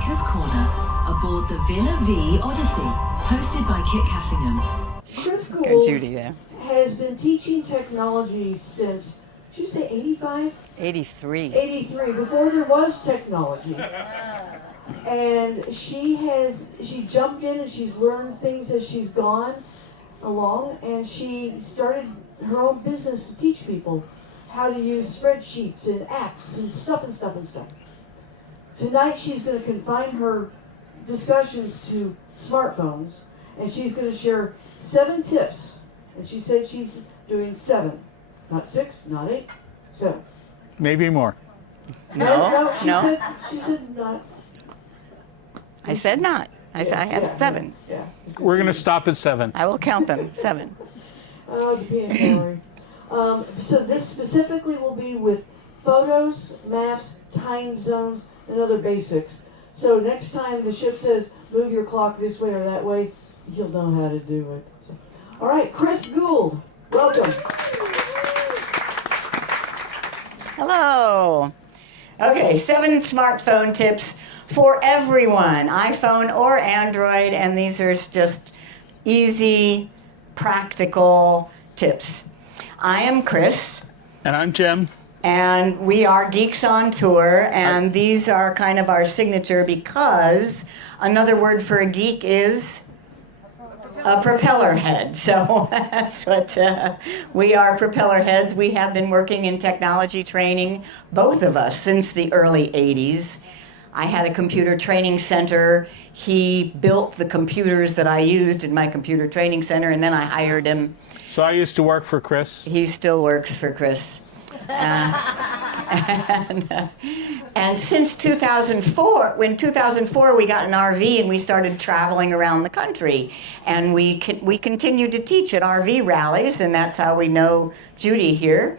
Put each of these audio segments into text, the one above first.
Speaker's Corner aboard the Villa Vie Odyssey, hosted by Kit Cassingham. Chris Go Guld Judy there. has been teaching technology since, did you say 85? 83. 83, before there was technology. And she jumped in and she's learned things as she's gone along, and she started her own business to teach people how to use spreadsheets and apps and stuff. Tonight she's going to confine her discussions to smartphones, and she's going to share 7 tips. And she said she's doing 7, not 6, not 8, 7. Maybe more. No. She said not. I said not. I said I have 7. Yeah. We're going to stop at 7. I will count them. 7. Oh, the peanut gallery. So this specifically will be with photos, maps, time zones, and other basics. So next time the ship says, move your clock this way or that way, you'll know how to do it. So, all right, Chris Guld, welcome. Hello. Okay, 7 smartphone tips for everyone, iPhone or Android, and these are just easy, practical tips. I am Chris. And I'm Jim. And we are Geeks on Tour, and these are kind of our signature because another word for a geek is a propeller head. So that's what we are, propeller heads. We have been working in technology training, both of us, since the early 80s. I had a computer training center. He built the computers that I used in my computer training center, and then I hired him. So I used to work for Chris. He still works for Chris. And since 2004, in 2004 we got an RV and we started traveling around the country, and we continued to teach at RV rallies, and that's how we know Judy here.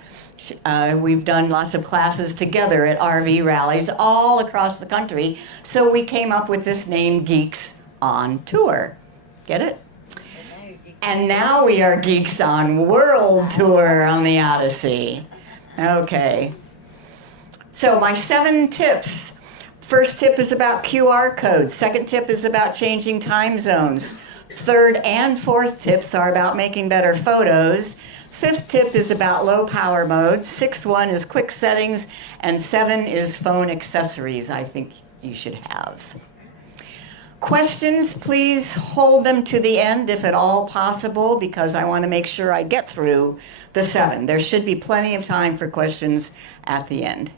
We've done lots of classes together at RV rallies all across the country, so we came up with this name, Geeks on Tour. Get it? And now we are Geeks on World Tour on the Odyssey. Okay. So my 7 tips. First tip is about QR codes. Second tip is about changing time zones. Third and fourth tips are about making better photos. Fifth tip is about low power mode. Sixth one is quick settings. And 7 is phone accessories I think you should have. Questions, please hold them to the end if at all possible, because I want to make sure I get through the 7. There should be plenty of time for questions at the end.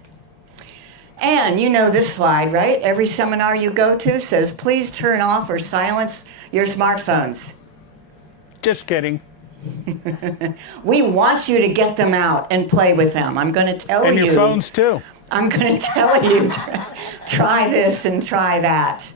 And you know this slide, right? Every seminar you go to says, please turn off or silence your smartphones. Just kidding. We want you to get them out and play with them. I'm going to tell you. And your phones too. I'm going to tell you, try this and try that.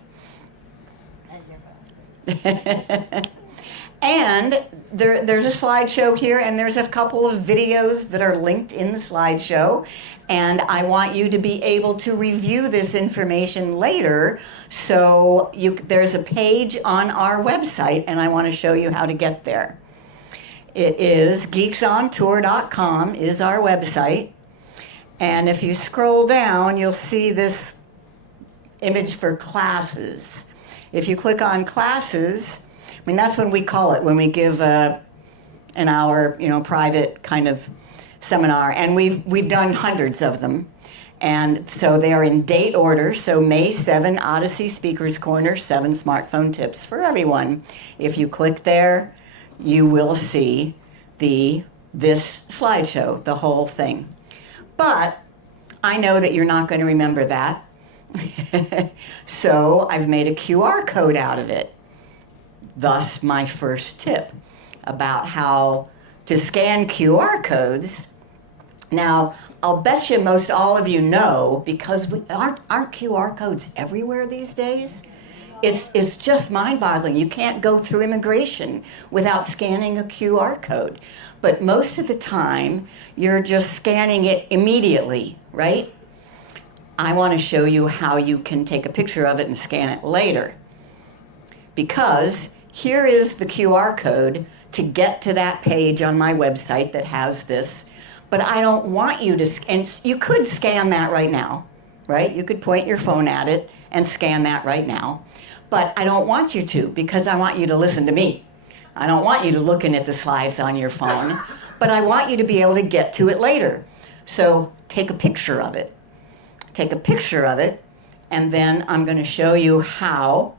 And there's a slideshow here, and there's a couple of videos that are linked in the slideshow, and I want you to be able to review this information later. So there's a page on our website, and I want to show you how to get there. It is geeksontour.com is our website, and if you scroll down, you'll see this image for classes. If you click on classes, I mean, that's what we call it when we give an hour, private kind of seminar. And we've done hundreds of them. And so they are in date order. So May 7, Odyssey Speaker's Corner, 7 smartphone tips for everyone. If you click there, you will see this slideshow, the whole thing. But I know that you're not going to remember that. So I've made a QR code out of it. Thus my first tip about how to scan QR codes. Now, I'll bet you most all of you know, because aren't QR codes everywhere these days? It's just mind-boggling. You can't go through immigration without scanning a QR code. But most of the time, you're just scanning it immediately, right? I want to show you how you can take a picture of it and scan it later. Because here is the QR code to get to that page on my website that has this. But I don't want you to, and you could scan that right now, right? You could point your phone at it and scan that right now. But I don't want you to, because I want you to listen to me. I don't want you to looking at the slides on your phone, but I want you to be able to get to it later. So take a picture of it. Take a picture of it, and then I'm going to show you how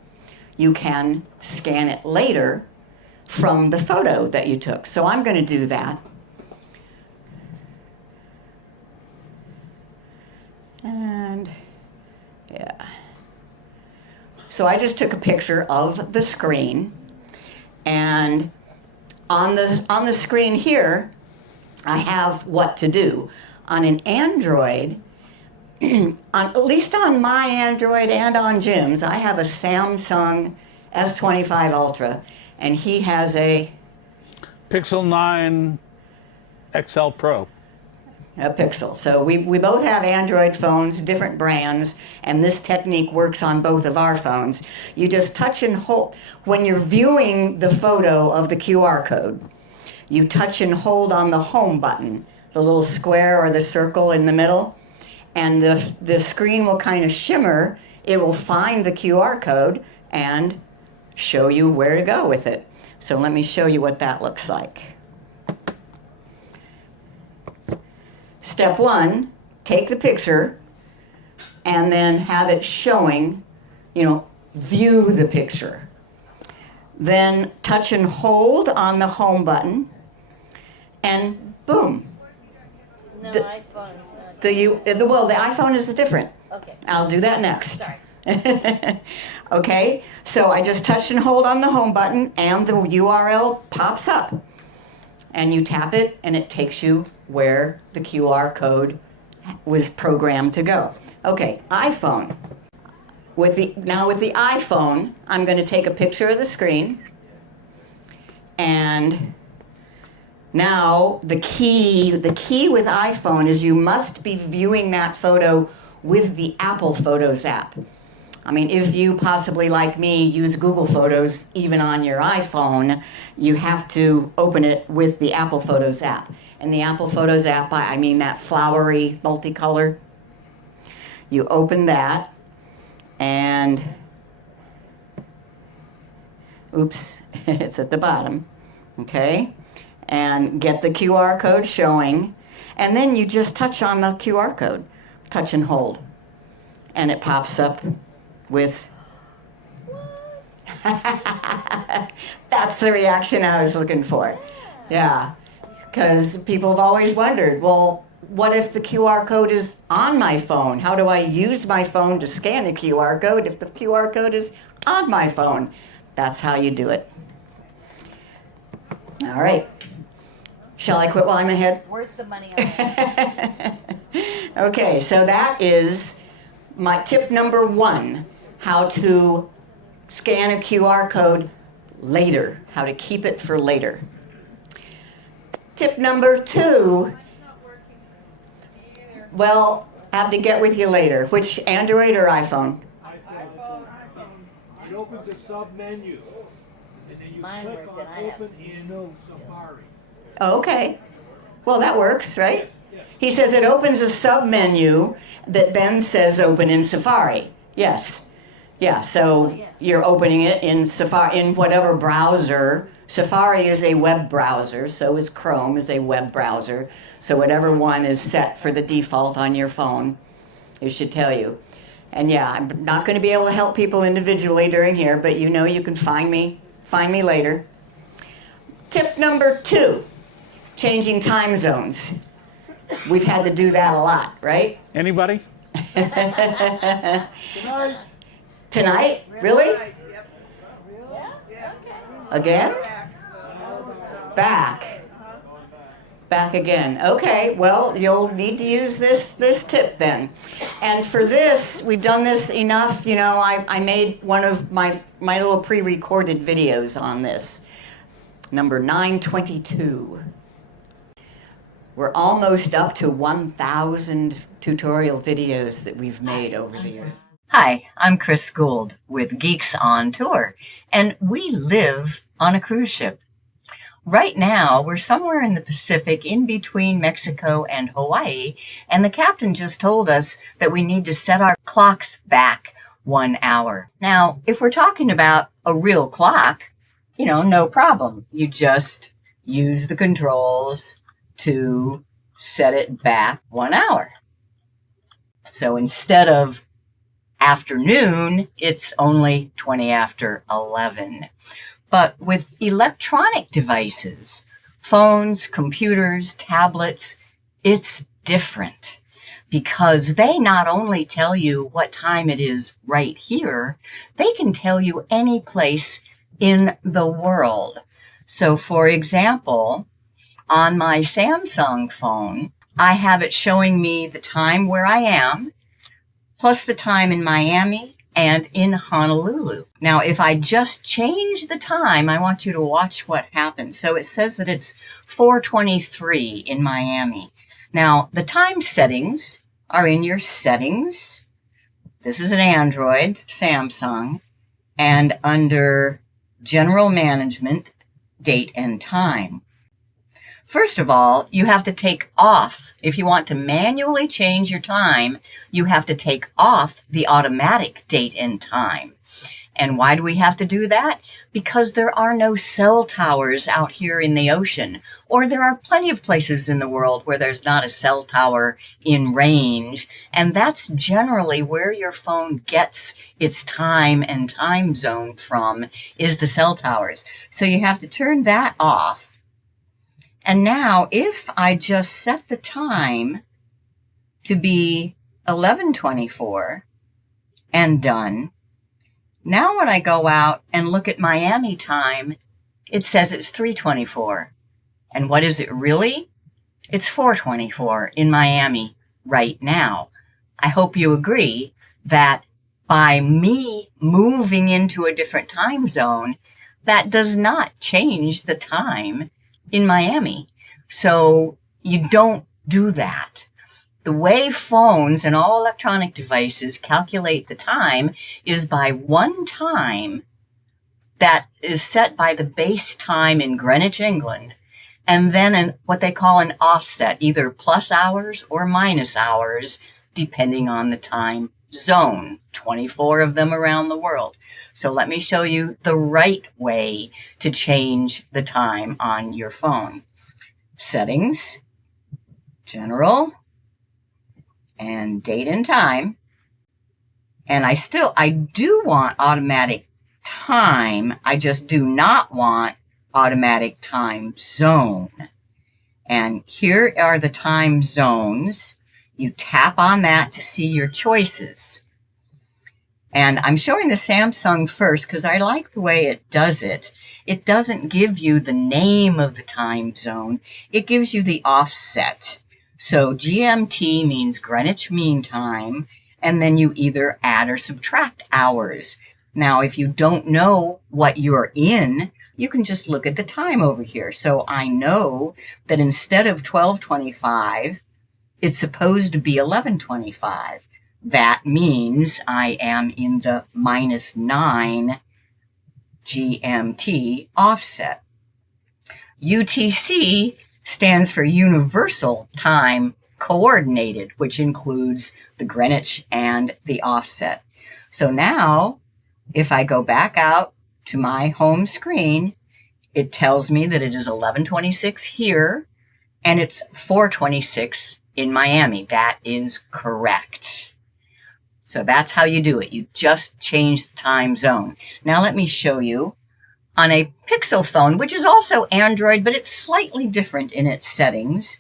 you can scan it later from the photo that you took. So I'm going to do that. And yeah. So I just took a picture of the screen, and on the screen here, I have what to do. On an Android, at least on my Android and on Jim's, I have a Samsung S25 Ultra, and he has a Pixel 9 XL Pro. a Pixel. So we both have Android phones, different brands, and this technique works on both of our phones. You just touch and hold. When you're viewing the photo of the QR code, you touch and hold on the home button, the little square or the circle in the middle, and the screen will kind of shimmer. It will find the QR code and show you where to go with it. So let me show you what that looks like. Step one, take the picture and then have it showing, view the picture. Then touch and hold on the home button, and boom. No, iPhone is not. The iPhone is different. Okay. I'll do that next. Sorry. Okay, so I just touch and hold on the home button, and the URL pops up. And you tap it, and it takes you where the QR code was programmed to go. Okay, iPhone. With the iPhone, I'm going to take a picture of the screen, and now the key with iPhone is you must be viewing that photo with the Apple Photos app. I mean, if you possibly, like me, use Google Photos even on your iPhone, you have to open it with the Apple Photos app. And the Apple Photos app, I mean that flowery multicolor. You open that, and oops, it's at the bottom, okay? And get the QR code showing, and then you just touch on the QR code, touch and hold, and it pops up with that's the reaction I was looking for. Yeah, because people have always wondered, well, what if the QR code is on my phone? How do I use my phone to scan a QR code if the QR code is on my phone? That's how you do it. All right. Shall I quit while I'm ahead? Worth the money on it. Okay, so that is my tip number 1, how to scan a QR code later, how to keep it for later. Tip number 2, well, have to get with you later. Which, Android or iPhone? iPhone. It opens a sub-menu. And then you Mine click works on and I have open in Safari. Oh, okay. Well, that works, right? He says it opens a sub-menu that then says open in Safari. Yes. Yeah, so you're opening it in Safari, in whatever browser. Safari is a web browser, so is Chrome is a web browser. So whatever one is set for the default on your phone, it should tell you. And yeah, I'm not going to be able to help people individually during here, but you know you can find me later. Tip number 2, changing time zones. We've had to do that a lot, right? Anybody? Tonight. Tonight? Really? Yep. Yeah? Again? Back. Back again. Okay, well, you'll need to use this tip then. And for this, we've done this enough, I made one of my little pre-recorded videos on this. Number 922. We're almost up to 1,000 tutorial videos that we've made over the years. Hi, I'm Chris Guld with Geeks on Tour, and we live on a cruise ship. Right now, we're somewhere in the Pacific in between Mexico and Hawaii, and the captain just told us that we need to set our clocks back 1 hour. Now, if we're talking about a real clock, no problem. You just use the controls to set it back 1 hour. So instead of afternoon, it's only 20 after 11. But with electronic devices, phones, computers, tablets, it's different because they not only tell you what time it is right here, they can tell you any place in the world. So for example, on my Samsung phone, I have it showing me the time where I am, plus the time in Miami and in Honolulu. Now, if I just change the time, I want you to watch what happens. So it says that it's 4:23 in Miami. Now, the time settings are in your settings. This is an Android, Samsung, and under General Management, Date and Time. First of all, you have to take off. If you want to manually change your time, you have to take off the automatic date and time. And why do we have to do that? Because there are no cell towers out here in the ocean, or there are plenty of places in the world where there's not a cell tower in range, and that's generally where your phone gets its time and time zone from, is the cell towers. So you have to turn that off. And now, if I just set the time to be 11:24 and done, now when I go out and look at Miami time, it says it's 3:24. And what is it really? It's 4:24 in Miami right now. I hope you agree that by me moving into a different time zone, that does not change the time in Miami. So you don't do that. The way phones and all electronic devices calculate the time is by one time that is set by the base time in Greenwich, England, and then what they call an offset, either plus hours or minus hours, depending on the time zone, 24 of them around the world. So let me show you the right way to change the time on your phone. Settings, General, and Date and Time. And I do want automatic time. I just do not want automatic time zone. And here are the time zones. You tap on that to see your choices. And I'm showing the Samsung first because I like the way it does it. It doesn't give you the name of the time zone. It gives you the offset. So GMT means Greenwich Mean Time, and then you either add or subtract hours. Now, if you don't know what you're in, you can just look at the time over here. So I know that instead of 12:25, it's supposed to be 11:25. That means I am in the -9 GMT offset. UTC stands for Universal Time Coordinated, which includes the Greenwich and the offset. So now, if I go back out to my home screen, it tells me that it is 11:26 here, and it's 4:26 in Miami. That is correct. So that's how you do it. You just change the time zone. Now let me show you on a Pixel phone, which is also Android, but it's slightly different in its settings.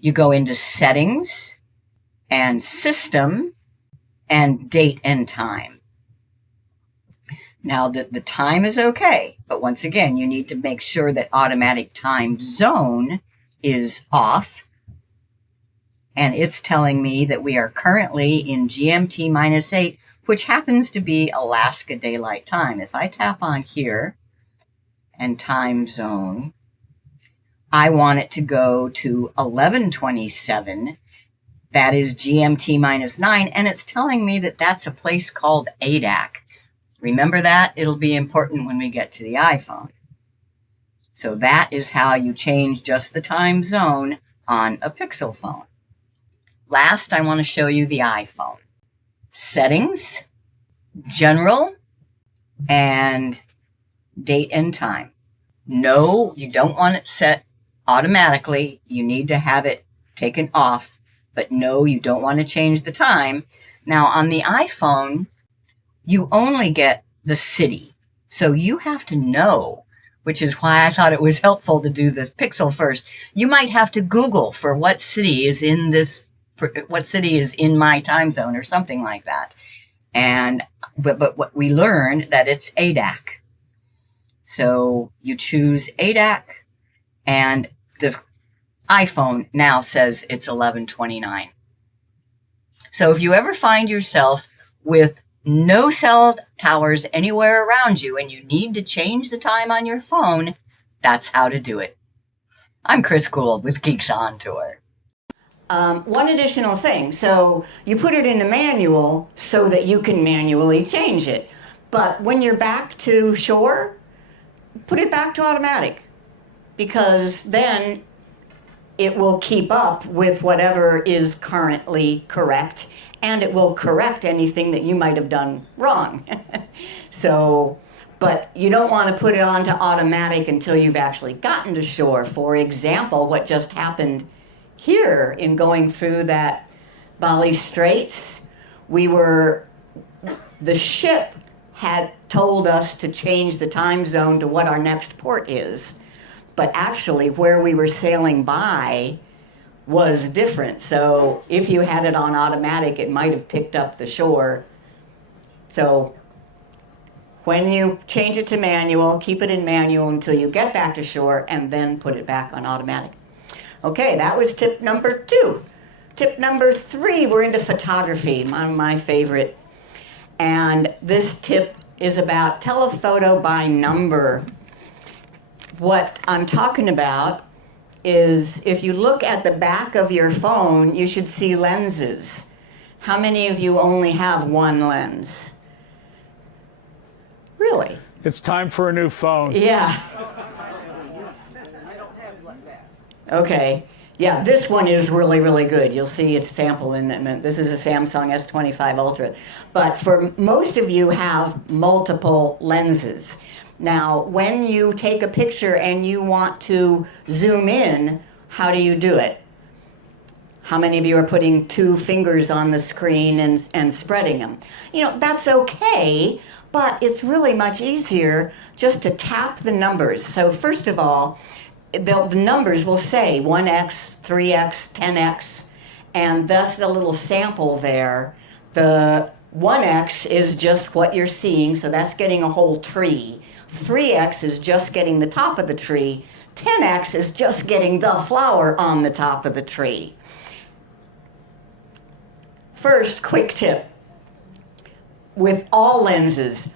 You go into Settings and System and Date and Time. Now the time is okay, but once again, you need to make sure that automatic time zone is off. And it's telling me that we are currently in GMT -8, which happens to be Alaska Daylight Time. If I tap on here and time zone, I want it to go to 11:27. That is GMT -9, and it's telling me that that's a place called ADAC. Remember that? It'll be important when we get to the iPhone. So that is how you change just the time zone on a Pixel phone. Last, I want to show you the iPhone. Settings, general and date and time. No, you don't want it set automatically. You need to have it taken off. But no, you don't want to change the time. Now, on the iPhone, you only get the city. So you have to know, which is why I thought it was helpful to do this pixel first. You might have to Google for what city is in my time zone or something like that. But what we learned that it's ADAC. So you choose ADAC, and the iPhone now says it's 11:29. So if you ever find yourself with no cell towers anywhere around you and you need to change the time on your phone, that's how to do it. I'm Chris Gould with Geeks on Tour. One additional thing. So you put it in the manual so that you can manually change it. But when you're back to shore, put it back to automatic, because then it will keep up with whatever is currently correct, and it will correct anything that you might have done wrong. But you don't want to put it onto automatic until you've actually gotten to shore. For example, what just happened here in going through that Bali Straits, the ship had told us to change the time zone to what our next port is. But actually where we were sailing by was different. So if you had it on automatic, it might have picked up the shore. So when you change it to manual, keep it in manual until you get back to shore, and then put it back on automatic. Okay, that was tip number 2. Tip number 3, we're into photography, my favorite. And this tip is about telephoto by number. What I'm talking about is, if you look at the back of your phone, you should see lenses. How many of you only have one lens? Really? It's time for a new phone. Yeah. Okay. Yeah, this one is really, really good. You'll see a sample in a minute. This is a Samsung S25 Ultra. But for most of you have multiple lenses. Now, when you take a picture and you want to zoom in, how do you do it? How many of you are putting 2 fingers on the screen and spreading them? You know, that's okay, but it's really much easier just to tap the numbers. So first of all, the numbers will say 1x, 3x, 10x, and that's the little sample there. The 1x is just what you're seeing, so that's getting a whole tree. 3x is just getting the top of the tree. 10x is just getting the flower on the top of the tree. First, quick tip. With all lenses,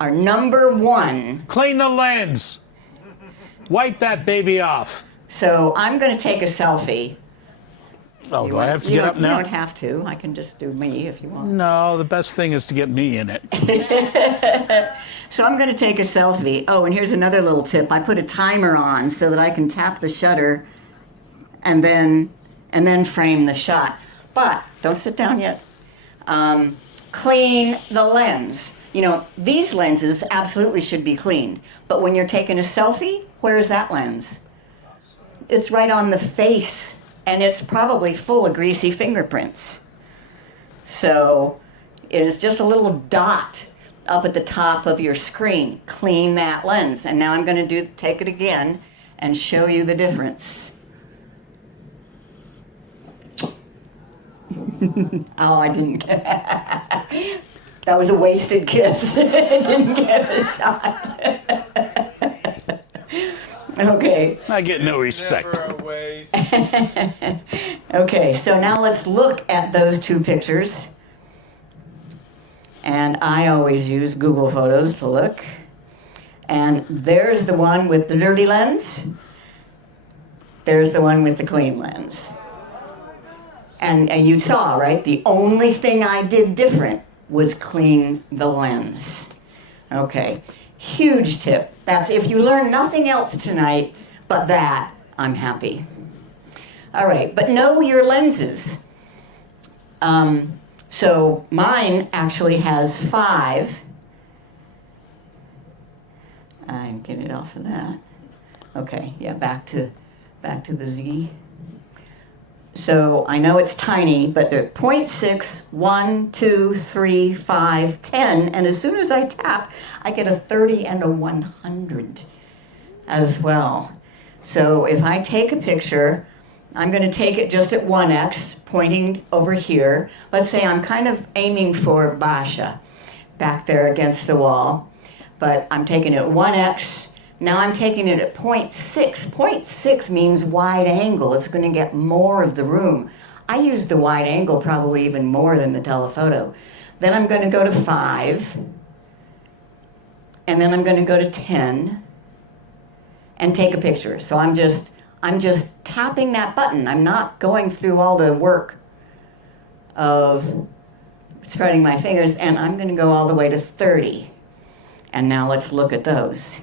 our number 1. Clean the lens. Wipe that baby off. So I'm going to take a selfie. Oh, do I have to get up now? You don't have to. I can just do me if you want. No, the best thing is to get me in it. So I'm going to take a selfie. Oh, and here's another little tip. I put a timer on so that I can tap the shutter and then frame the shot. But don't sit down yet. Clean the lens. You know, these lenses absolutely should be cleaned. But when you're taking a selfie, where is that lens? It's right on the face, and it's probably full of greasy fingerprints. So it is just a little dot up at the top of your screen. Clean that lens. And now I'm going to take it again and show you the difference. Oh, I didn't get that was a wasted kiss. It didn't get a shot. Okay. I get no respect. Okay, so now let's look at those 2 pictures. And I always use Google Photos to look. And there's the one with the dirty lens. There's the one with the clean lens. And you saw, right? The only thing I did different was clean the lens. Okay, huge tip. That's if you learn nothing else tonight but that, I'm happy. All right, but know your lenses. So mine actually has 5. I'm getting it off of that. Okay, yeah, back to the Z. So I know it's tiny, but they're 0.6, 1, 2, 3, 5, 10, and as soon as I tap, I get a 30 and a 100 as well. So if I take a picture, I'm going to take it just at 1x, pointing over here. Let's say I'm kind of aiming for Basha back there against the wall, but I'm taking it 1x. Now I'm taking it at 0.6. 0.6 means wide angle. It's going to get more of the room. I use the wide angle probably even more than the telephoto. Then I'm going to go to 5, and then I'm going to go to 10 and take a picture. So I'm just tapping that button. I'm not going through all the work of spreading my fingers, and I'm going to go all the way to 30. And now let's look at those.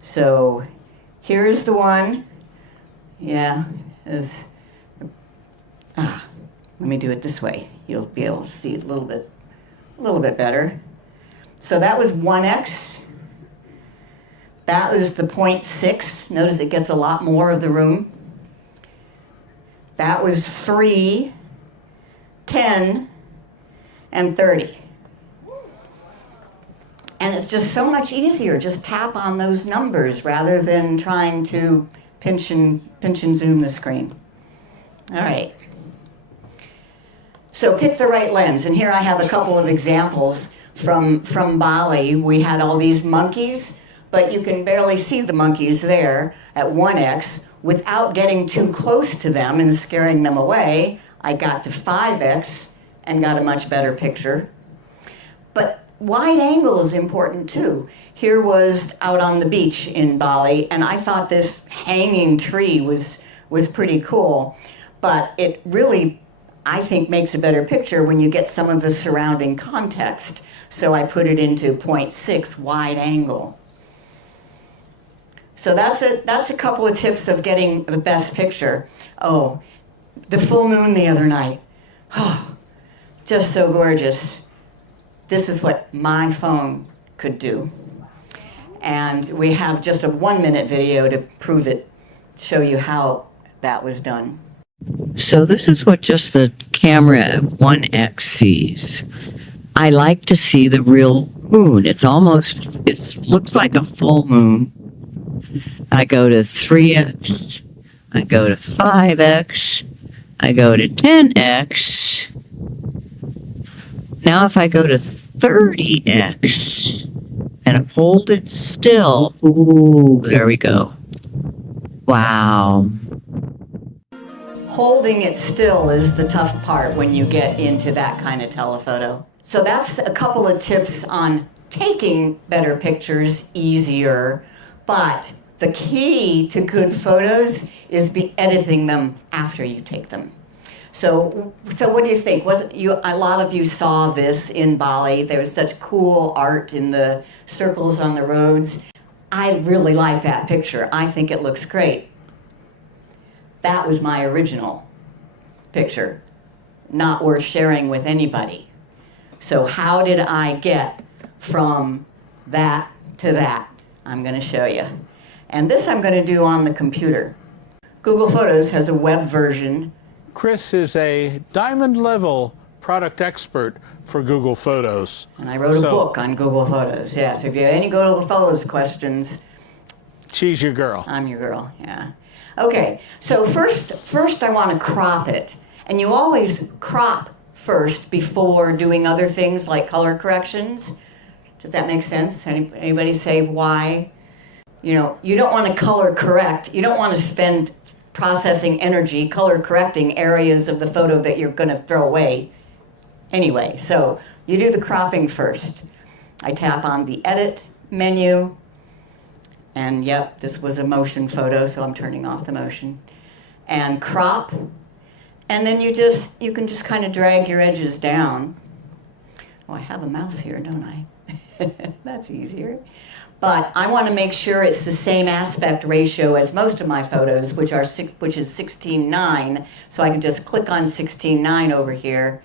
So here's the one. Yeah. Let me do it this way. You'll be able to see it a little bit better. So that was 1x. That was the 0.6. Notice it gets a lot more of the room. That was 3, 10, and 30. And it's just so much easier. Just tap on those numbers rather than trying to pinch and zoom the screen. All right. So pick the right lens. And here I have a couple of examples from Bali. We had all these monkeys, but you can barely see the monkeys there at 1x. Without getting too close to them and scaring them away, I got to 5x and got a much better picture. But wide angle is important too. Here was out on the beach in Bali, and I thought this hanging tree was pretty cool. But it really, I think, makes a better picture when you get some of the surrounding context. So I put it into 0.6 wide angle. So that's a couple of tips of getting the best picture. Oh, the full moon the other night. Oh, just so gorgeous. This is what my phone could do. And we have just a 1-minute video to prove it, show you how that was done. So this is what just the camera at 1x sees. I like to see the real moon. It looks like a full moon. I go to 3x, I go to 5x, I go to 10x. Now if I go to 30x and hold it still, ooh, there we go. Wow. Holding it still is the tough part when you get into that kind of telephoto. So that's a couple of tips on taking better pictures easier, but the key to good photos is editing them after you take them. So what do you think? A lot of you saw this in Bali. There was such cool art in the circles on the roads. I really like that picture. I think it looks great. That was my original picture, not worth sharing with anybody. So how did I get from that to that? I'm going to show you. And this I'm going to do on the computer. Google Photos has a web version. Chris is a diamond-level product expert for Google Photos. And I wrote a book on Google Photos. Yeah, so if you have any Google Photos questions, she's your girl. I'm your girl, yeah. Okay, so first I want to crop it. And you always crop first before doing other things like color corrections. Does that make sense? Anybody say why? You know, you don't want to color correct. You don't want to spend processing energy color correcting areas of the photo that you're going to throw away anyway. So you do the cropping first. I tap on the edit menu, and yep, this was a motion photo, so I'm turning off the motion. And crop, and then you can just kind of drag your edges down. Oh, I have a mouse here, don't I? That's easier. but I want to make sure it's the same aspect ratio as most of my photos, which is 16:9. So I can just click on 16:9 over here,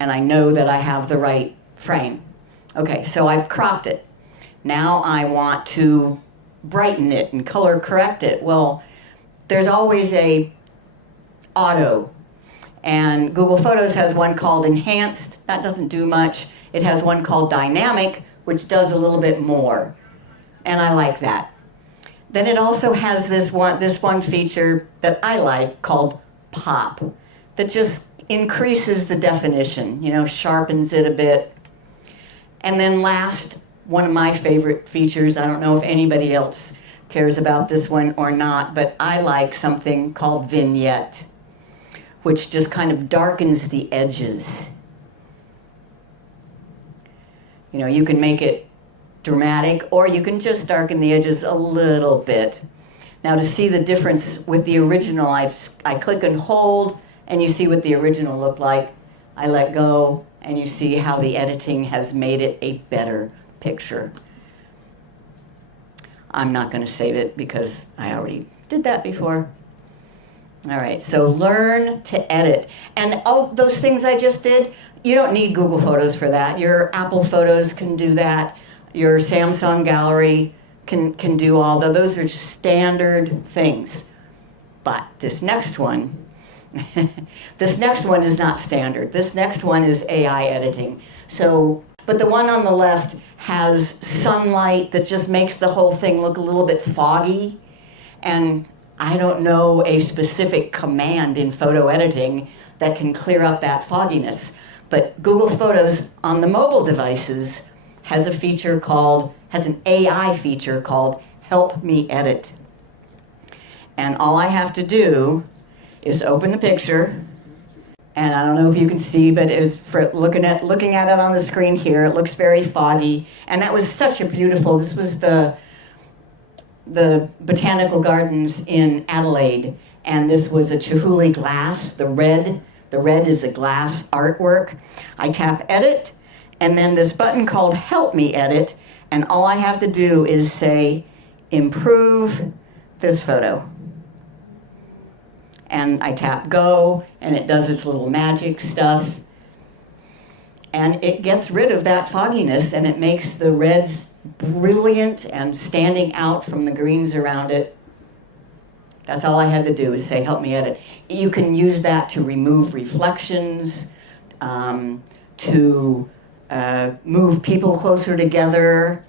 and I know that I have the right frame. Okay, so I've cropped it. Now I want to brighten it and color correct it. Well, there's always a auto, and Google Photos has one called Enhanced. That doesn't do much. It has one called Dynamic, which does a little bit more, and I like that. Then it also has this one feature that I like called Pop, that just increases the definition, you know, sharpens it a bit. And then last, one of my favorite features, I don't know if anybody else cares about this one or not, but I like something called Vignette, which just kind of darkens the edges. You know, you can make it dramatic, or you can just darken the edges a little bit. Now, to see the difference with the original, I click and hold, and you see what the original looked like. I let go, and you see how the editing has made it a better picture. I'm not going to save it because I already did that before. All right, so learn to edit. And all those things I just did, you don't need Google Photos for that. Your Apple Photos can do that. Your Samsung Gallery can do all those are standard things. But this next one, this next one is not standard. This next one is AI editing. So, but the one on the left has sunlight that just makes the whole thing look a little bit foggy. And I don't know a specific command in photo editing that can clear up that fogginess. But Google Photos on the mobile devices has an AI feature called Help Me Edit. And all I have to do is open the picture, and I don't know if you can see, but it was for looking at it on the screen here, it looks very foggy. And that was such a beautiful, this was the Botanical Gardens in Adelaide, and this was a Chihuly glass, the red is a glass artwork. I tap edit, and then this button called Help Me Edit, and all I have to do is say, improve this photo. And I tap go, and it does its little magic stuff. And it gets rid of that fogginess, and it makes the reds brilliant and standing out from the greens around it. That's all I had to do is say, help me edit. You can use that to remove reflections, to move people closer together,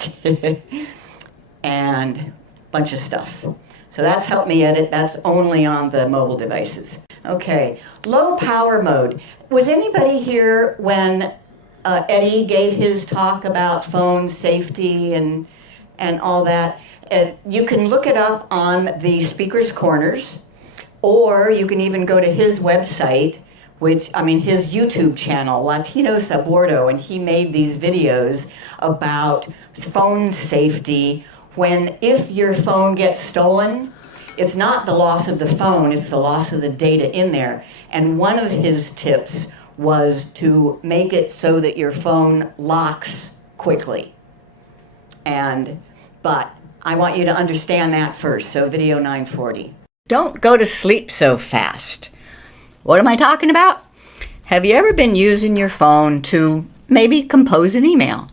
and a bunch of stuff. So that's Help Me Edit. That's only on the mobile devices. Okay, low power mode. Was anybody here when Eddie gave his talk about phone safety and all that? You can look it up on the speaker's corners, or you can even go to his website, his YouTube channel, Latino Sabordo, and he made these videos about phone safety. If your phone gets stolen, it's not the loss of the phone, it's the loss of the data in there. And one of his tips was to make it so that your phone locks quickly. But I want you to understand that first, so video 940. Don't go to sleep so fast. What am I talking about? Have you ever been using your phone to maybe compose an email,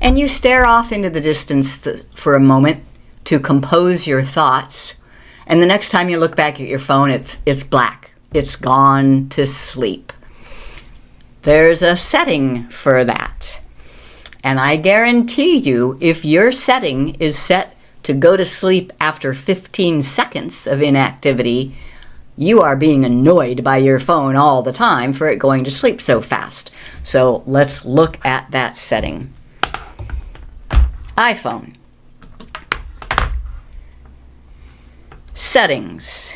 and you stare off into the distance for a moment to compose your thoughts, and the next time you look back at your phone, it's black. It's gone to sleep. There's a setting for that. And I guarantee you, if your setting is set to go to sleep after 15 seconds of inactivity, you are being annoyed by your phone all the time for it going to sleep so fast. So let's look at that setting. iPhone. Settings.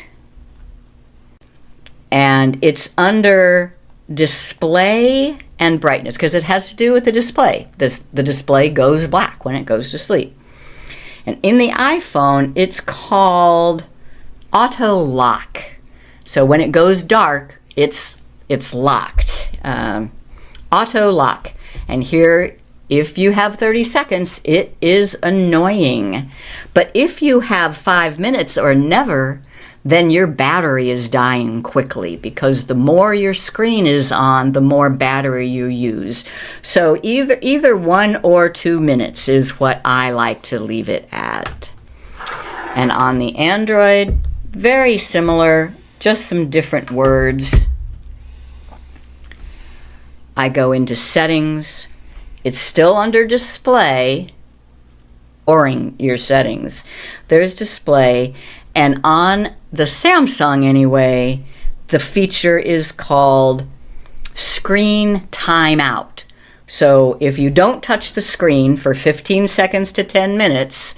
And it's under display and brightness, because it has to do with the display. The display goes black when it goes to sleep. And in the iPhone, it's called auto lock. So when it goes dark, it's locked. Auto lock. And here if you have 30 seconds, it is annoying. But if you have 5 minutes or never, then your battery is dying quickly, because the more your screen is on, the more battery you use. So either 1 or 2 minutes is what I like to leave it at. And on the Android, very similar, just some different words. I go into settings. It's still under display, or in your settings. There's display, and on the Samsung anyway, the feature is called screen timeout. So if you don't touch the screen for 15 seconds to 10 minutes,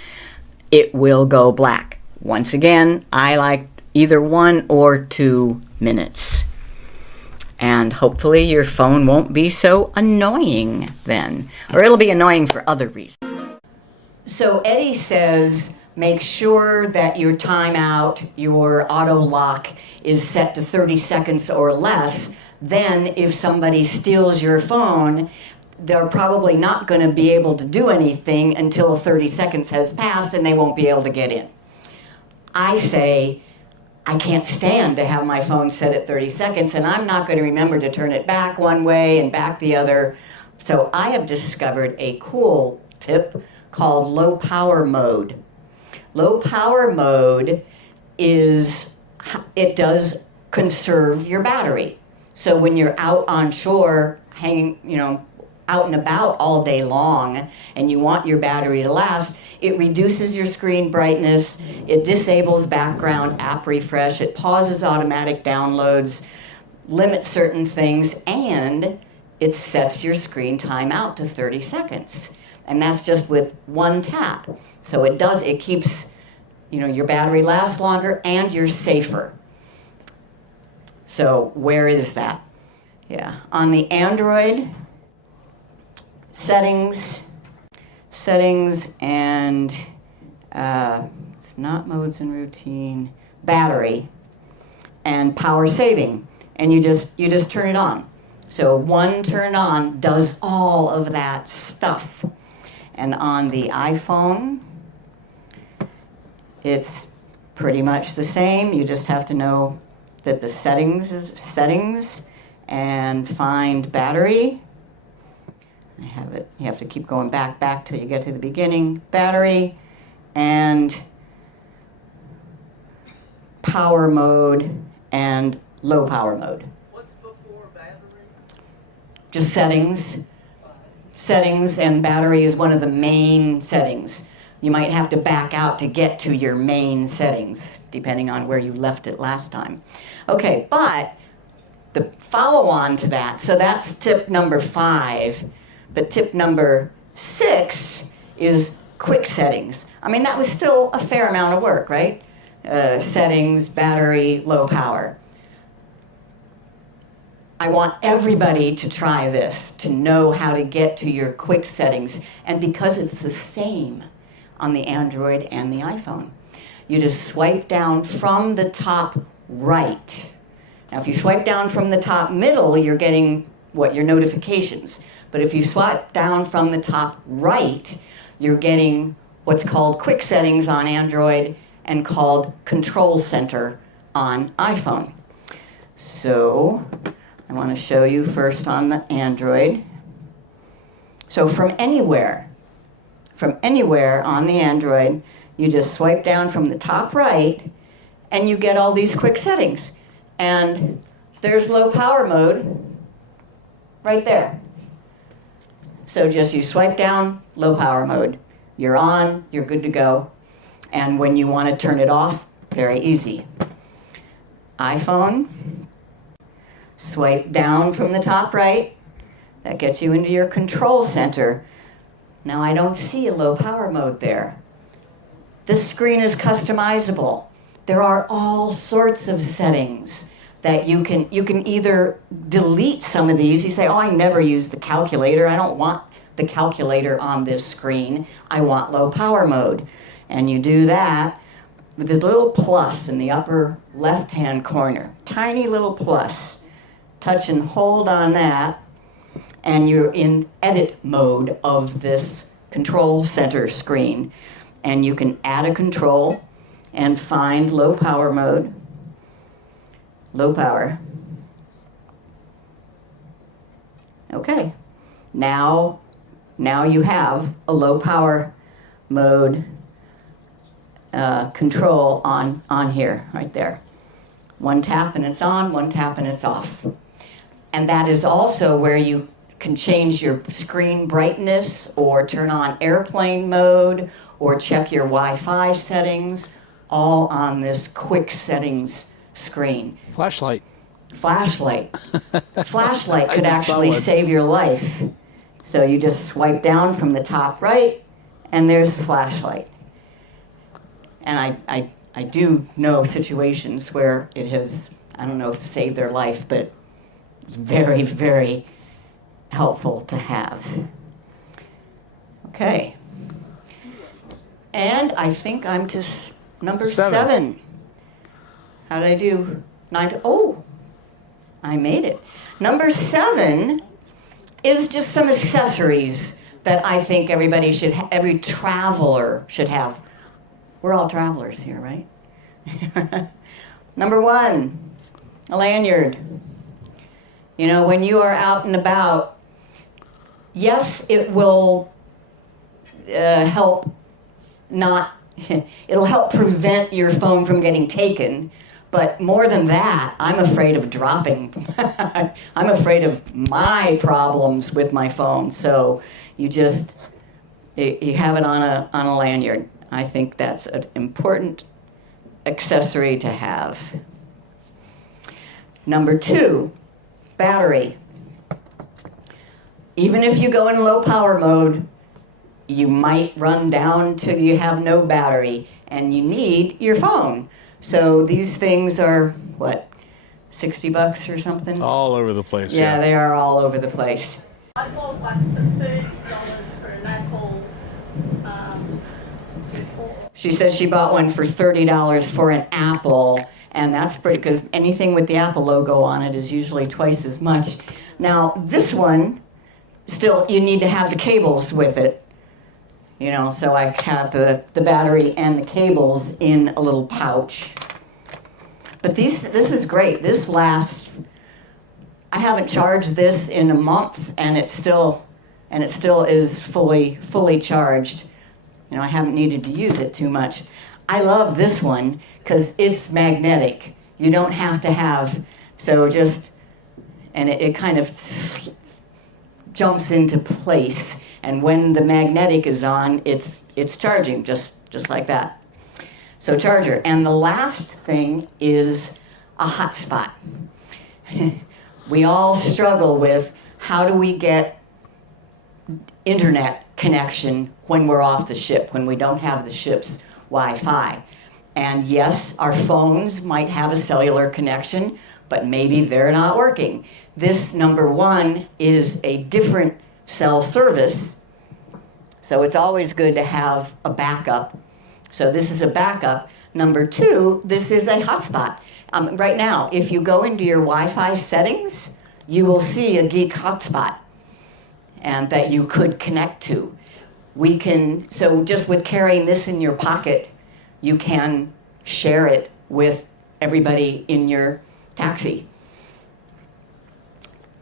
it will go black. Once again, I like either 1 or 2 minutes. And hopefully your phone won't be so annoying then, or it'll be annoying for other reasons. So Eddie says, make sure that your timeout, your auto lock, is set to 30 seconds or less. Then if somebody steals your phone, they're probably not going to be able to do anything until 30 seconds has passed, and they won't be able to get in. I say, I can't stand to have my phone set at 30 seconds, and I'm not going to remember to turn it back one way and back the other. So I have discovered a cool tip called low power mode. Low power mode it does conserve your battery. So when you're out on shore, hanging, out and about all day long, and you want your battery to last, it reduces your screen brightness, it disables background app refresh, it pauses automatic downloads, limits certain things, and it sets your screen timeout to 30 seconds. And that's just with one tap. So it keeps, your battery lasts longer, and you're safer. So where is that? Yeah, on the Android, settings, and it's not modes and routine, battery, and power saving, and you just turn it on. So one turn on does all of that stuff. And on the iPhone, it's pretty much the same. You just have to know that the settings is settings and find battery. I have it. You have to keep going back till you get to the beginning. Battery and power mode and low power mode. What's before battery? Just settings. Settings and battery is one of the main settings. You might have to back out to get to your main settings, depending on where you left it last time. Okay, but the follow-on to that, so that's tip number 5. But tip number 6 is quick settings. I mean, that was still a fair amount of work, right? Settings, battery, low power. I want everybody to try this, to know how to get to your quick settings. And because it's the same on the Android and the iPhone, you just swipe down from the top right. Now, if you swipe down from the top middle, you're getting, your notifications. But if you swipe down from the top right, you're getting what's called quick settings on Android and called control center on iPhone. So I want to show you first on the Android. So from anywhere on the Android, you just swipe down from the top right and you get all these quick settings. And there's low power mode right there. So just you swipe down, low power mode. You're on, you're good to go. And when you want to turn it off, very easy. iPhone, swipe down from the top right. That gets you into your control center. Now I don't see a low power mode there. This screen is customizable. There are all sorts of settings that you can either delete some of these. You say, oh, I never use the calculator. I don't want the calculator on this screen. I want low power mode. And you do that with this little plus in the upper left-hand corner. Tiny little plus. Touch and hold on that. and you're in edit mode of this control center screen. And you can add a control and find low power mode. Low power. Okay, now you have a low power mode control on here, right there. One tap and it's on, one tap and it's off. And that is also where you can change your screen brightness or turn on airplane mode or check your Wi-Fi settings, all on this quick settings screen. Flashlight. Flashlight. Flashlight could I actually saw it. save your life. So you just swipe down from the top right, and there's a flashlight. And I do know situations where it has, I don't know if saved their life, but it's very, very helpful to have. Okay. And I think I'm to number 7. How did I do? 9. Oh, I made it. Number 7 is just some accessories that I think everybody should, every traveler should have. We're all travelers here, right? Number 1, a lanyard. You know, when you are out and about, yes, it will help not, it'll help prevent your phone from getting taken. But more than that, I'm afraid of dropping. I'm afraid of my problems with my phone. So you just, you have it on a lanyard. I think that's an important accessory to have. Number 2, battery. Even if you go in low power mode, you might run down till you have no battery and you need your phone. So these things are, what, $60 or something? All over the place. Yeah, they are all over the place. I bought one for $30 for an Apple before. She says she bought one for $30 for an Apple, and that's pretty, because anything with the Apple logo on it is usually twice as much. Now, this one, still, you need to have the cables with it. You know, so I have the battery and the cables in a little pouch. But this is great. This lasts, I haven't charged this in a month, and it still is fully charged. You know, I haven't needed to use it too much. I love this one because it's magnetic. You don't have to have, so just, and it kind of jumps into place. And when the magnetic is on, it's charging, just like that. So charger. And the last thing is a hotspot. We all struggle with how do we get internet connection when we're off the ship, when we don't have the ship's Wi-Fi. And yes, our phones might have a cellular connection, but maybe they're not working. This number 1 is a different cell service, so it's always good to have a backup. So this is a backup. Number 2, this is a hotspot. Right now, if you go into your Wi-Fi settings, you will see a Geek hotspot and that you could connect to. We can, so just with carrying this in your pocket, you can share it with everybody in your taxi.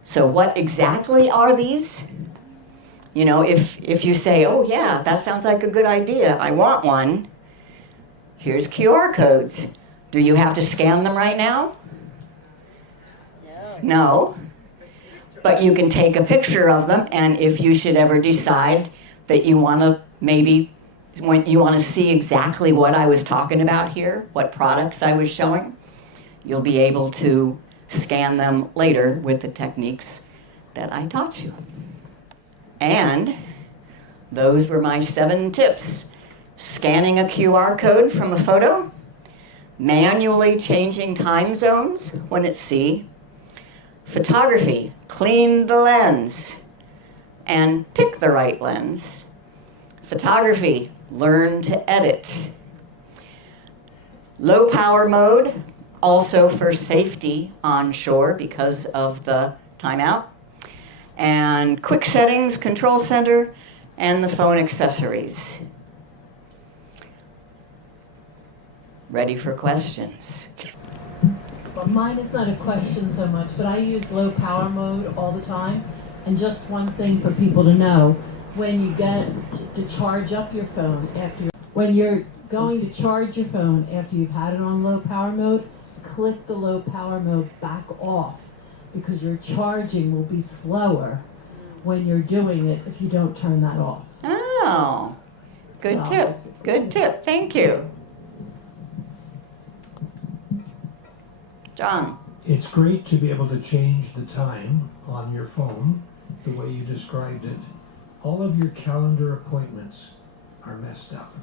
So what exactly are these? You know, if you say, oh yeah, that sounds like a good idea, I want one, here's QR codes. Do you have to scan them right now? No. No. But you can take a picture of them, and if you should ever decide that you want to maybe, when you want to see exactly what I was talking about here, what products I was showing, you'll be able to scan them later with the techniques that I taught you. And those were my 7 tips. Scanning a QR code from a photo, manually changing time zones when at sea, photography, clean the lens and pick the right lens. Photography, learn to edit. Low power mode, also for safety on shore because of the timeout. and quick settings, control center, and the phone accessories. Ready for questions? Well, mine is not a question so much, but I use low power mode all the time. And just one thing for people to know, when you get to charge up your phone when you're going to charge your phone after you've had it on low power mode, click the low power mode back off, because your charging will be slower when you're doing it if you don't turn that off. Oh, good So- tip. Good tip. Thank you. John. It's great to be able to change the time on your phone, the way you described it. All of your calendar appointments are messed up.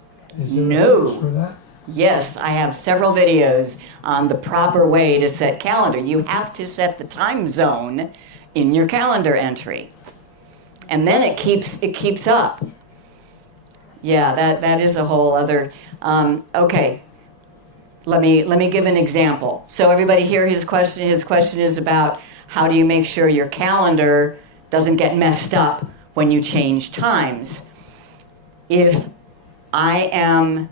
Is there No. a fix for that? Yes, I have several videos on the proper way to set calendar. You have to set the time zone in your calendar entry, and then it keeps up. Yeah, that is a whole other. Okay, let me give an example. So everybody hear his question. His question is about how do you make sure your calendar doesn't get messed up when you change times. If I am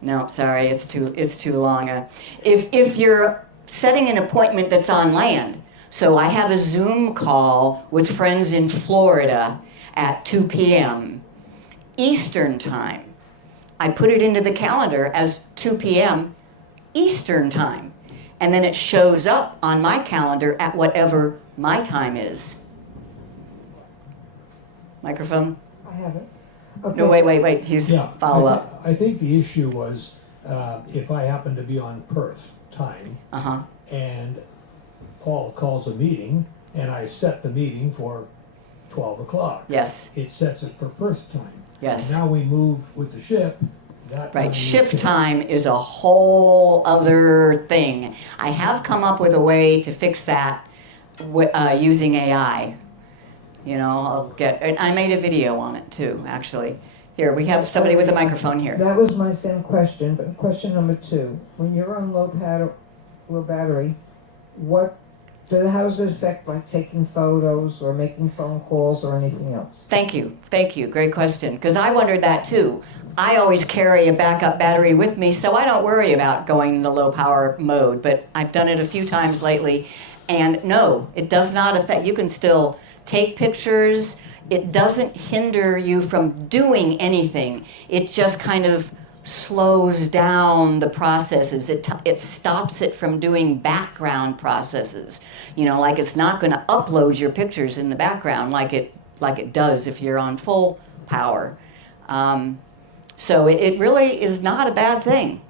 no, sorry, it's too long. If you're setting an appointment that's on land, so I have a Zoom call with friends in Florida at 2 p.m. Eastern time. I put it into the calendar as 2 p.m. Eastern time, and then it shows up on my calendar at whatever my time is. Microphone? I have it. Okay. No, wait. He's follow up. I think the issue was if I happen to be on Perth time Uh-huh. and Paul calls a meeting and I set the meeting for 12 o'clock. Yes. It sets it for Perth time. Yes. And now we move with the ship. That Right, time ship will change. time is a whole other thing. I have come up with a way to fix that using AI. You know, I made a video on it too, actually. Here, we have somebody with a microphone here. That was my same question, but question number 2. When you're on low battery, how does it affect like taking photos or making phone calls or anything else? Thank you, great question. Because I wondered that too. I always carry a backup battery with me, so I don't worry about going into low power mode, but I've done it a few times lately, and no, it does not affect, you can still take pictures. It doesn't hinder you from doing anything. It just kind of slows down the processes. It stops it from doing background processes. You know, like it's not going to upload your pictures in the background like it does if you're on full power. So it really is not a bad thing.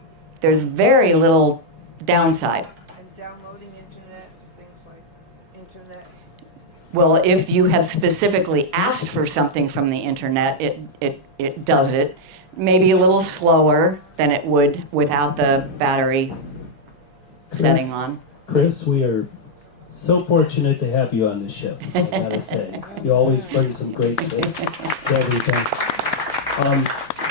There's very little downside. And downloading internet, things like internet. Well, if you have specifically asked for something from the internet, it does it. Maybe a little slower than it would without the battery setting on. Chris, we are so fortunate to have you on the ship, I gotta say. You always bring some great tips to everything.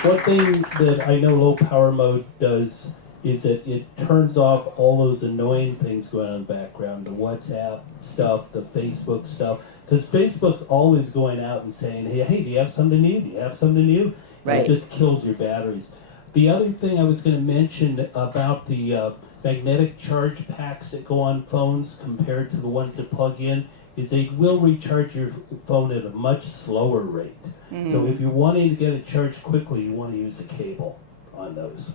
One thing that I know low power mode does is that it turns off all those annoying things going on in the background, the WhatsApp stuff, the Facebook stuff, because Facebook's always going out and saying, hey, do you have something new? Do you have something new? Right. It just kills your batteries. The other thing I was going to mention about the magnetic charge packs that go on phones compared to the ones that plug in is they will recharge your phone at a much slower rate. Mm-hmm. So if you're wanting to get it charged quickly, you want to use the cable on those.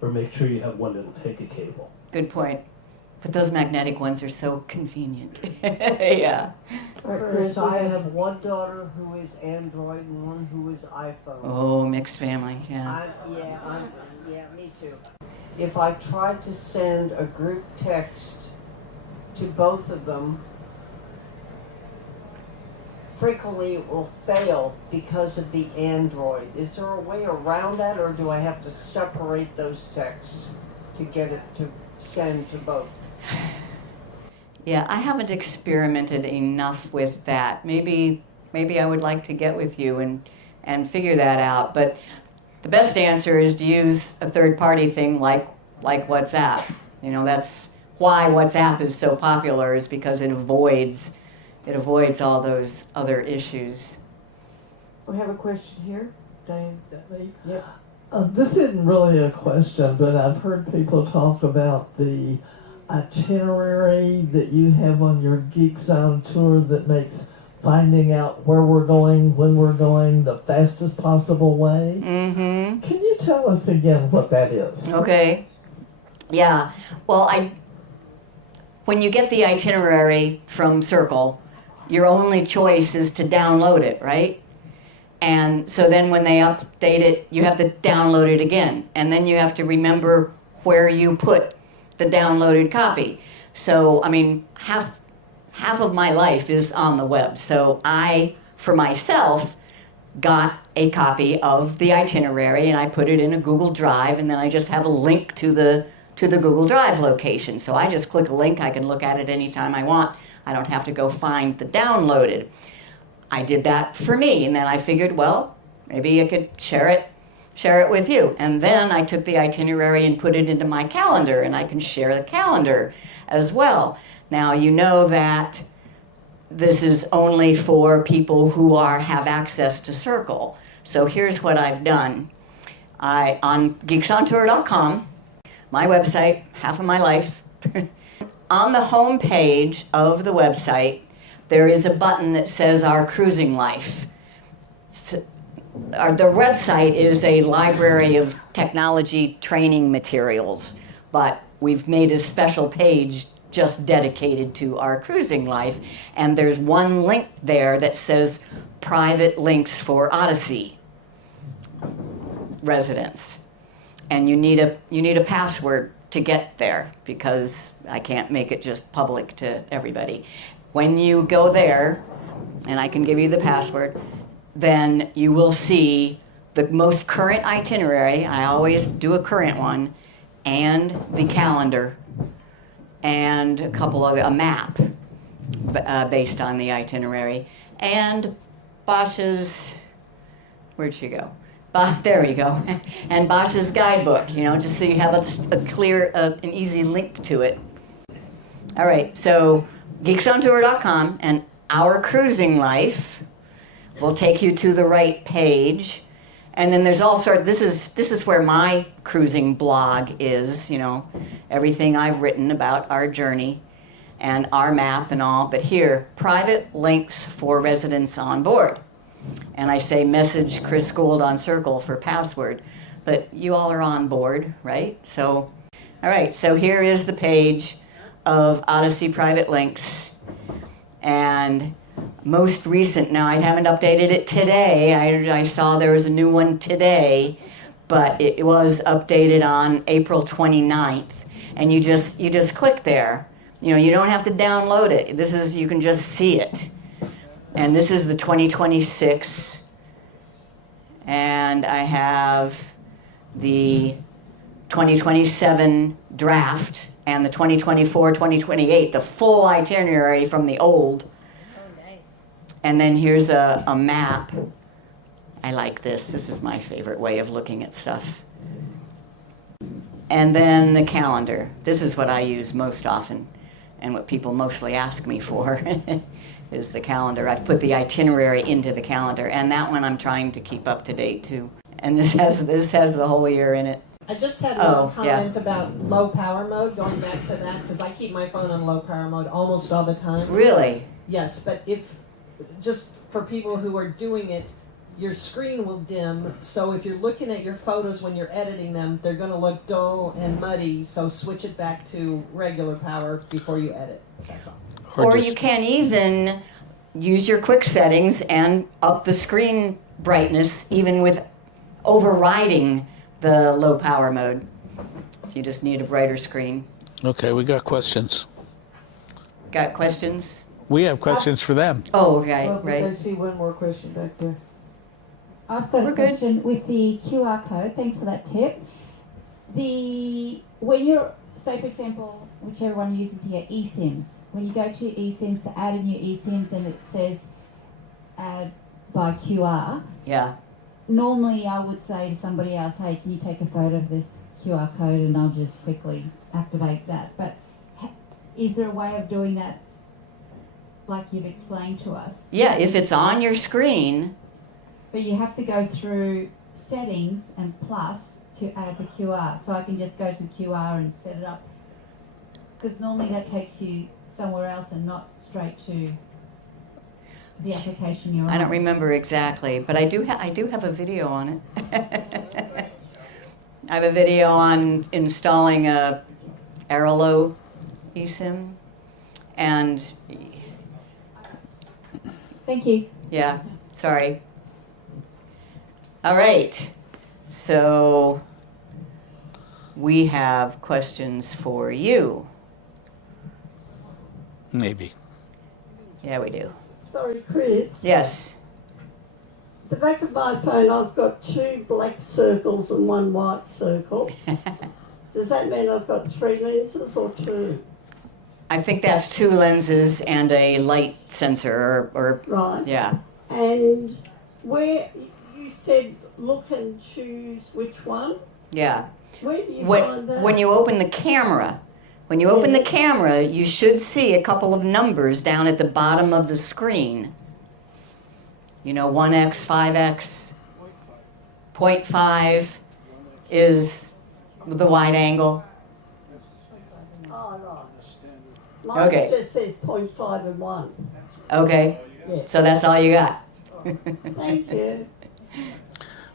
Or make sure you have one that'll take a cable. Good point. But those magnetic ones are so convenient. Yeah. Chris, I have one daughter who is Android and one who is iPhone. Oh, mixed family, yeah. Yeah, me too. If I tried to send a group text to both of them, frequently it will fail because of the Android. Is there a way around that, or do I have to separate those texts to get it to send to both? Yeah, I haven't experimented enough with that. Maybe I would like to get with you and figure that out. But the best answer is to use a third-party thing like WhatsApp. You know, that's why WhatsApp is so popular is because it avoids all those other issues. We have a question here. Diane? Yep. This isn't really a question, but I've heard people talk about the itinerary that you have on your Geek Zone tour that makes finding out where we're going, when we're going, the fastest possible way. Mm-hmm. Can you tell us again what that is? Okay. Yeah. Well, when you get the itinerary from Circle, your only choice is to download it, right? And so then when they update it, you have to download it again. And then you have to remember where you put the downloaded copy. So, I mean, half of my life is on the web. So I, for myself, got a copy of the itinerary and I put it in a Google Drive, and then I just have a link to the Google Drive location. So I just click a link, I can look at it anytime I want. I don't have to go find the downloaded. I did that for me, and then I figured, well, maybe I could share it with you. And then I took the itinerary and put it into my calendar, and I can share the calendar as well. Now, you know that this is only for people who have access to Circle. So here's what I've done. On geeksontour.com, my website, half of my life, on the home page of the website, there is a button that says Our Cruising Life. The website is a library of technology training materials, but we've made a special page just dedicated to Our Cruising Life, and there's one link there that says Private Links for Odyssey residents. And you need a password to get there, because I can't make it just public to everybody. When you go there, and I can give you the password, then you will see the most current itinerary. I always do a current one, and the calendar, and a map based on the itinerary, and Bosch's, where'd she go? There you go, and Bosch's guidebook, just so you have a clear, an easy link to it. All right, so geeksontour.com and Our Cruising Life will take you to the right page. And then there's all sorts, this is where my cruising blog is, everything I've written about our journey and our map and all. But here, private links for residents on board. And I say message Chris Guld on Circle for password. But you all are on board, right? So, all right, so here is the page of Odyssey private links. And most recent, now I haven't updated it today. I saw there was a new one today, but it was updated on April 29th. And you just click there. You don't have to download it. You can just see it. And this is the 2026. And I have the 2027 draft and the 2024, 2028, the full itinerary from the old. Oh, nice. And then here's a map. I like this. This is my favorite way of looking at stuff. And then the calendar. This is what I use most often, and what people mostly ask me for is the calendar. I've put the itinerary into the calendar, and that one I'm trying to keep up to date too. And this has the whole year in it. I just had a comment about low power mode, going back to that, because I keep my phone on low power mode almost all the time. Really? Yes, but just for people who are doing it, your screen will dim, so if you're looking at your photos when you're editing them, they're going to look dull and muddy, so switch it back to regular power before you edit. That's all. Or you can even use your quick settings and up the screen brightness, even with overriding the low power mode, if you just need a brighter screen. Okay, we got questions. Got questions? We have questions for them. Oh, right, Well, right. I see one more question back there. I've got We're a question with the QR code. Thanks for that tip. When you're, say for example, whichever one uses here, eSIMs. When you go to eSIMs to add in your eSIMs and it says add by QR. Yeah. Normally I would say to somebody else, hey, can you take a photo of this QR code and I'll just quickly activate that. But Is there a way of doing that like you've explained to us? Yeah, if it's on your screen, But you have to go through settings and plus to add the QR. So I can just go to the QR and set it up. Because normally that takes you somewhere else and not straight to the application you're on. I don't remember exactly, but I do have a video on it. I have a video on installing a Arlo eSIM, and Thank you. yeah, sorry. All right, so we have questions for you. Maybe. Yeah, we do. Sorry, Chris. Yes. The back of my phone, I've got 2 black circles and 1 white circle. Does that mean I've got 3 lenses or 2? I think that's 2 lenses and a light sensor, or Right. yeah. And where you said look and choose which one? Yeah. Where do you find that? When you open the camera, you should see a couple of numbers down at the bottom of the screen. You know, 1x, 5x, 0.5 is the wide angle. Oh, right. Mine Okay. just says 0.5 and 1. Okay, Yeah. so that's all you got. Thank you.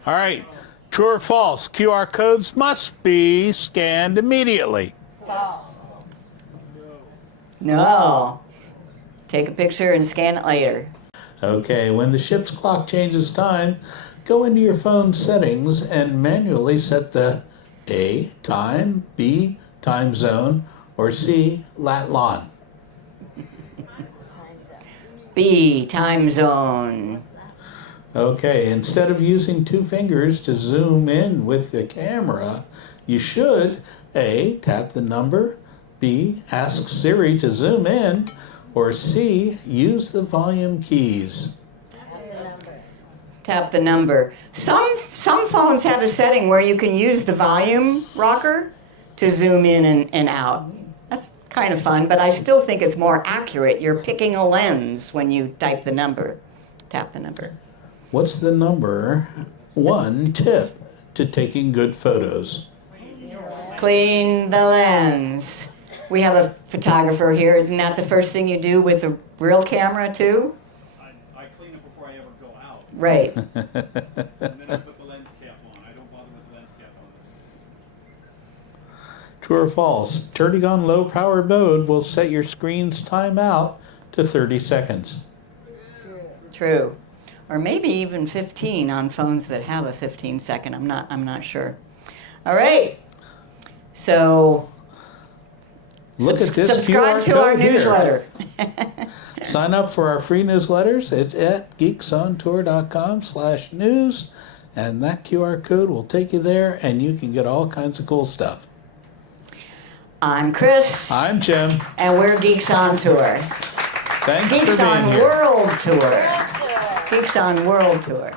All right. True or false? QR codes must be scanned immediately. No. Take a picture and scan it later. Okay, when the ship's clock changes time, go into your phone settings and manually set the A, time, B, time zone, or C, lat lon. B, time zone. Okay, instead of using 2 fingers to zoom in with the camera, you should A, tap the number, B, ask Siri to zoom in, or C, use the volume keys. Tap the number. Some phones have a setting where you can use the volume rocker to zoom in and out. That's kind of fun, but I still think it's more accurate. You're picking a lens when you type the number. Tap the number. What's the number 1 tip to taking good photos? Clean the lens. We have a photographer here. Isn't that the first thing you do with a real camera too? I clean it before I ever go out. Right. And then I put the lens cap on. I don't bother with the lens cap on this. True or false? Turning on low power mode will set your screen's timeout to 30 seconds. True. Or maybe even 15 on phones that have a 15-second. I'm not sure. All right. So Look at this subscribe QR to our code here. newsletter. Sign up for our free newsletters. It's at geeksontour.com/news, and that QR code will take you there, and you can get all kinds of cool stuff. I'm Chris. I'm Jim. And we're Geeks on Tour. Thanks Geeks for being on here. World Tour. Geeks on World Tour.